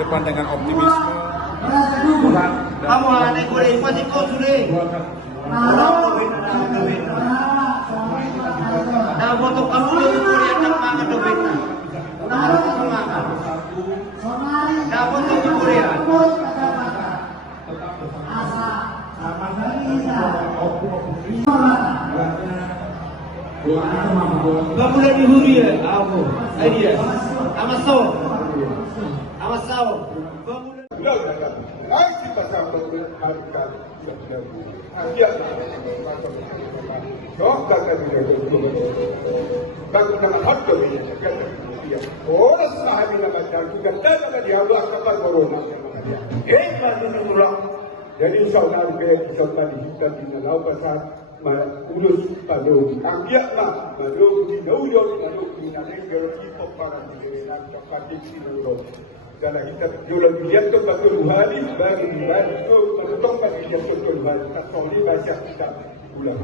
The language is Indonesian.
depan dengan optimisme, kuat, kamu anak kuring masih kau sudah. Dah foto kamu di kuring nak makan dobet. Nak makan. Dah foto di kuring. Kamu lagi huri ya? Aku. Idea. Amasau. Ay, si pasang harga dia kata dia bagus dengan harga dia orang sahaja nak baca juga tak dia Allah kata corona lagi murah jadi insyaallah kita tadi kita di dalam pasar urus pada angkia lah baru di New York baru di negara kita para di dalam tempat di sini dalam kita jual biliar tu betul hari baru tu betul bagi dia betul hari tak boleh baca kita ulang.